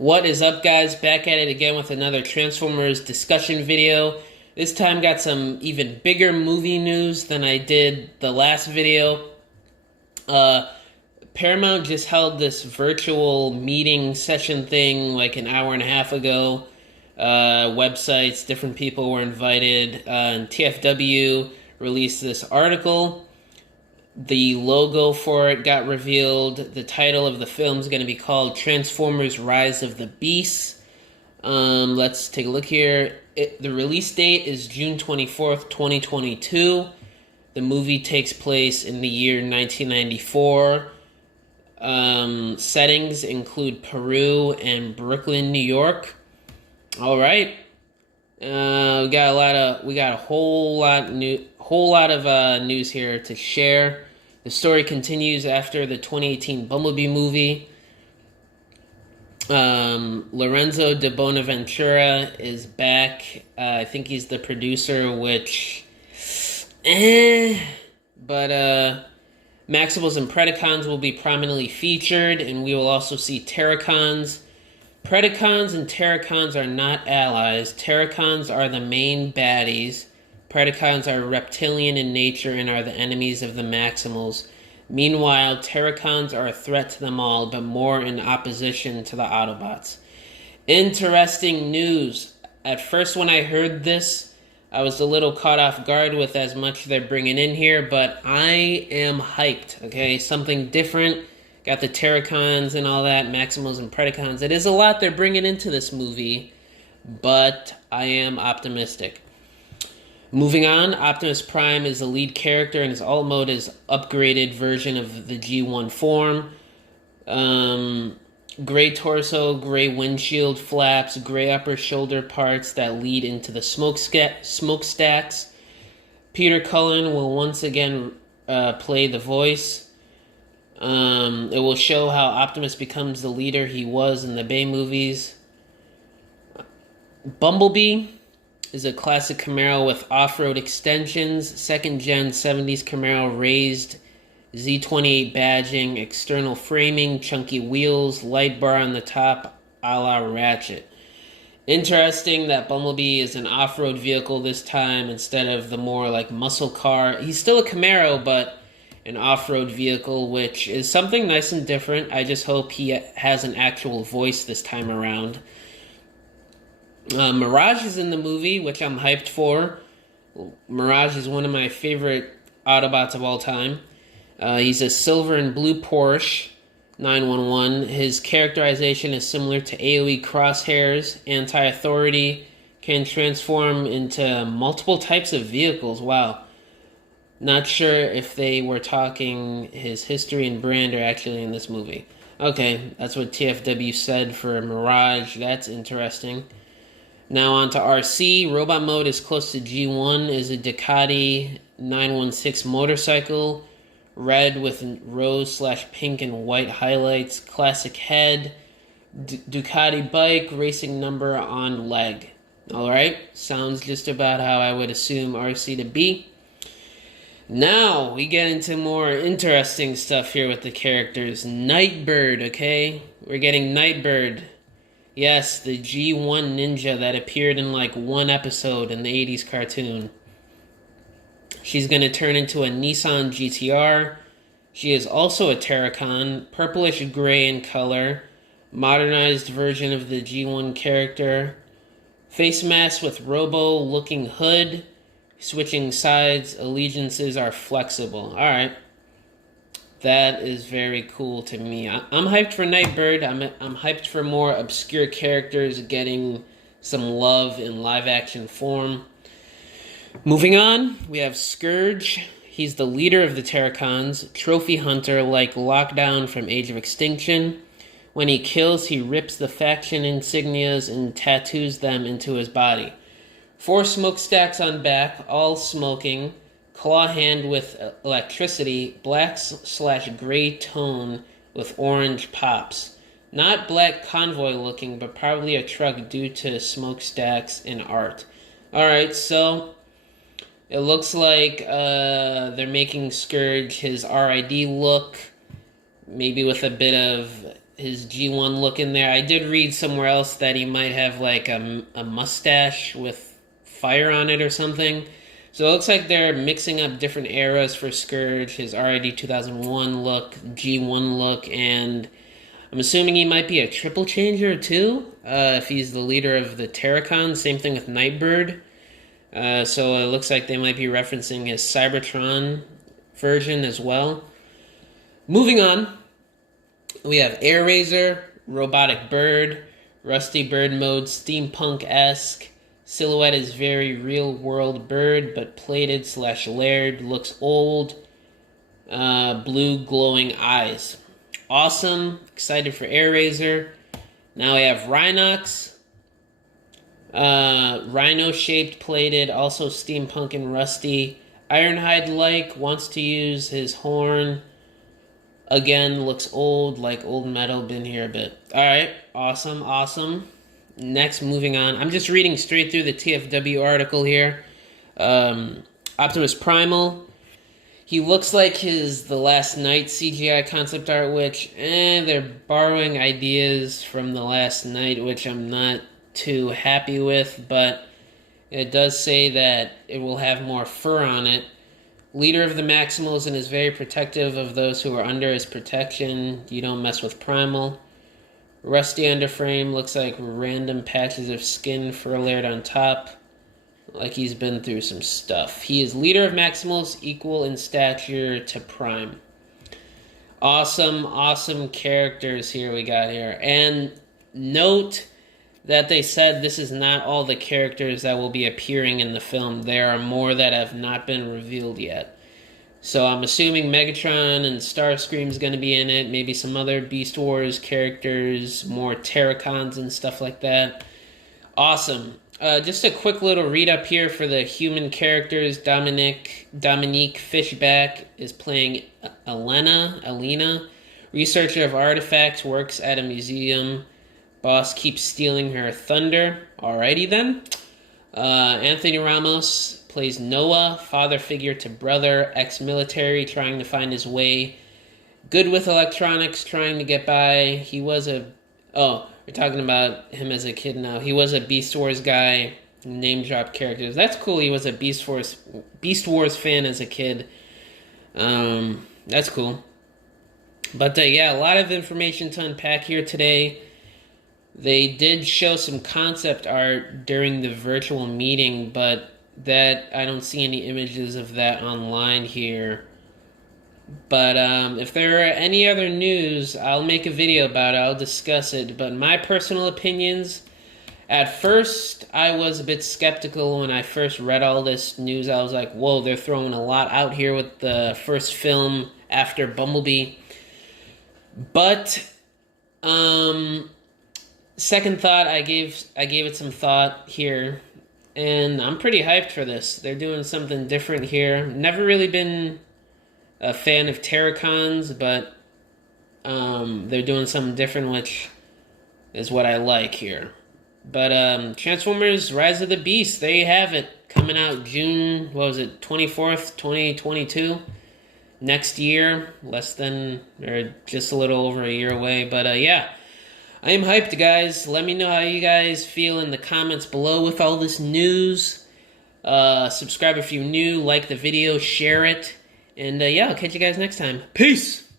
What is up, guys? Back at it again with another Transformers discussion video. This time got some even bigger movie news than I did the last video. Paramount just held this virtual meeting session thing like an hour and a half ago. Websites, different people were invited, and TFW released this article. The logo for it got revealed. The title of the film is going to be called Transformers Rise of the Beasts. Let's take a look here. The release date is June 24th, 2022. The movie takes place in the year 1994. Settings include Peru and Brooklyn, New York. All right. We got a whole lot of news here to share. The story continues after the 2018 Bumblebee movie. Lorenzo de Bonaventura is back. I think he's the producer, which, but Maximals and Predacons will be prominently featured, and we will also see Terracons. Predacons and Terracons are not allies. Terracons are the main baddies. Predacons are reptilian in nature and are the enemies of the Maximals. Meanwhile, Terracons are a threat to them all, but more in opposition to the Autobots. Interesting news. At first, when I heard this, I was a little caught off guard with as much they're bringing in here, but I am hyped, okay? Something different. Got the Terracons and all that, Maximals and Predacons. It is a lot they're bringing into this movie, but I am optimistic. Moving on, Optimus Prime is the lead character, and his alt mode is upgraded version of the G1 form. Gray torso, gray windshield flaps, gray upper shoulder parts that lead into the smokestacks. Peter Cullen will once again play the voice. It will show how Optimus becomes the leader he was in the Bay movies. Bumblebee is a classic Camaro with off-road extensions, second-gen 70s Camaro raised Z28 badging, external framing, chunky wheels, light bar on the top, a la Ratchet. Interesting that Bumblebee is an off-road vehicle this time instead of the more like muscle car. He's still a Camaro, but an off-road vehicle, which is something nice and different. I just hope he has an actual voice this time around. Mirage is in the movie, which I'm hyped for. Mirage is one of my favorite Autobots of all time. He's a silver and blue Porsche 911. His characterization is similar to AoE Crosshairs. Anti-authority, can transform into multiple types of vehicles. Wow. Not sure if they were talking his history and brand or actually in this movie. Okay, that's what TFW said for Mirage. That's interesting. Now on to RC. Robot mode is close to G1. Is a Ducati 916 motorcycle. Red with rose/pink and white highlights. Classic head. Ducati bike. Racing number on leg. Alright, sounds just about how I would assume RC to be. Now, we get into more interesting stuff here with the characters. Nightbird, okay? We're getting Nightbird. Yes, the G1 Ninja that appeared in like one episode in the 80s cartoon. She's going to turn into a Nissan GTR. She is also a Terracon, purplish gray in color. Modernized version of the G1 character. Face mask with robo-looking hood. Switching sides, allegiances are flexible. Alright. That is very cool to me. I'm hyped for Nightbird. I'm hyped for more obscure characters getting some love in live-action form. Moving on, we have Scourge. He's the leader of the Terracons. Trophy hunter like Lockdown from Age of Extinction. When he kills, he rips the faction insignias and tattoos them into his body. 4 smokestacks on back, all smoking. Claw hand with electricity. Black/gray tone with orange pops. Not black convoy looking, but probably a truck due to smokestacks and art. Alright, so it looks like they're making Scourge his RID look. Maybe with a bit of his G1 look in there. I did read somewhere else that he might have like a mustache with fire on it or something. So it looks like they're mixing up different eras for Scourge, his RID 2001 look, G1 look, and I'm assuming he might be a triple changer too, if he's the leader of the Terracons. Same thing with Nightbird. So it looks like they might be referencing his Cybertron version as well. Moving on, we have Air Razor, Robotic Bird, Rusty Bird mode, steampunk-esque. Silhouette is very real-world bird, but plated/layered, looks old. Blue glowing eyes. Awesome. Excited for Air Razor. Now we have Rhinox. Rhino-shaped plated, also steampunk and rusty. Ironhide-like, wants to use his horn. Again, looks old, like old metal, been here a bit. Alright, awesome. Next, moving on. I'm just reading straight through the TFW article here. Optimus Primal. He looks like the Last Night CGI concept art, which, they're borrowing ideas from the Last Night, which I'm not too happy with, but it does say that it will have more fur on it. Leader of the Maximals and is very protective of those who are under his protection. You don't mess with Primal. Rusty underframe, looks like random patches of skin fur layered on top. Like he's been through some stuff. He is leader of Maximals, equal in stature to Prime. Awesome characters here we got here. And note that they said this is not all the characters that will be appearing in the film. There are more that have not been revealed yet. So I'm assuming Megatron and Starscream's going to be in it. Maybe some other Beast Wars characters, more Terracons and stuff like that. Awesome. Just a quick little read up here for the human characters. Dominique Fishback is playing Alina. Researcher of artifacts, works at a museum. Boss keeps stealing her thunder. Alrighty then. Anthony Ramos plays Noah, father figure to brother, ex-military, trying to find his way. Good with electronics, trying to get by. We're talking about him as a kid now. He was a Beast Wars guy, name drop characters. That's cool. He was a Beast Wars fan as a kid. That's cool. But a lot of information to unpack here today. They did show some concept art during the virtual meeting, but that I don't see any images of that online here. But if there are any other news, I'll make a video about it. I'll discuss it. But my personal opinions, at first I was a bit skeptical when I first read all this news. I was like, whoa, they're throwing a lot out here with the first film after Bumblebee. But second thought, I gave it some thought here, and I'm pretty hyped for this. They're doing something different here. Never really been a fan of Terracons, but they're doing something different, which is what I like here. But Transformers Rise of the Beast, there you have it. Coming out June, 24th, 2022. Next year, just a little over a year away. But I am hyped, guys. Let me know how you guys feel in the comments below with all this news. Subscribe if you're new, like the video, share it. And I'll catch you guys next time. Peace!